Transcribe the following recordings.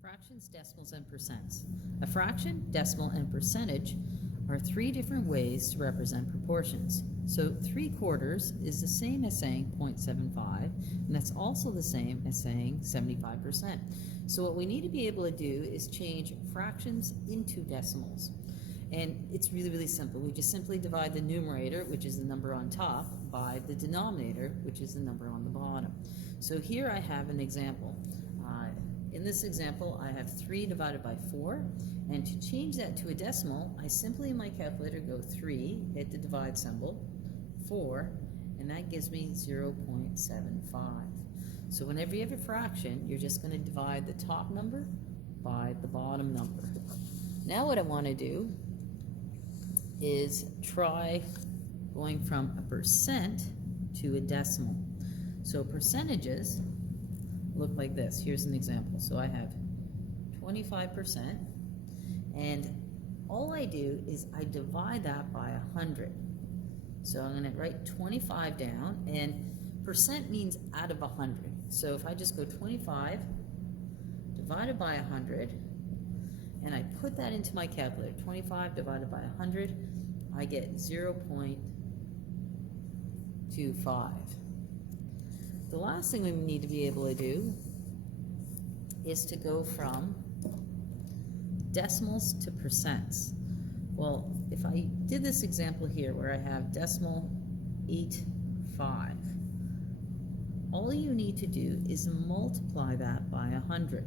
Fractions, decimals, and percents. A fraction, decimal, and percentage are three different ways to represent proportions. So 3/4 is the same as saying 0.75, and that's also the same as saying 75%. So what we need to be able to do is change fractions into decimals. And it's really, really simple. We just simply divide the numerator, which is the number on top, by the denominator, which is the number on the bottom. So here I have an example. In this example, I have 3 divided by 4, and to change that to a decimal, I simply in my calculator go 3, hit the divide symbol, 4, and that gives me 0.75. So whenever you have a fraction, you're just going to divide the top number by the bottom number. Now what I want to do is try going from a percent to a decimal. So percentages look like this. Here's an example. So I have 25%, and all I do is I divide that by 100. So I'm going to write 25 down, and percent means out of 100. So if I just go 25 divided by 100, and I put that into my calculator, 25 divided by 100, I get 0.25. The last thing we need to be able to do is to go from decimals to percents. Well, if I did this example here where I have decimal 85, all you need to do is multiply that by 100.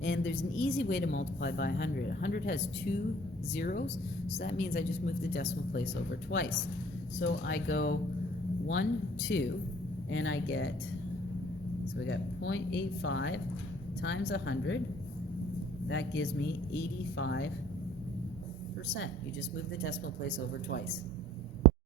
And there's an easy way to multiply by 100. 100 has 2 zeros, so that means I just move the decimal place over twice. So I go 1, 2, and I get, so we got 0.85 times 100. That gives me 85%. You just move the decimal place over twice.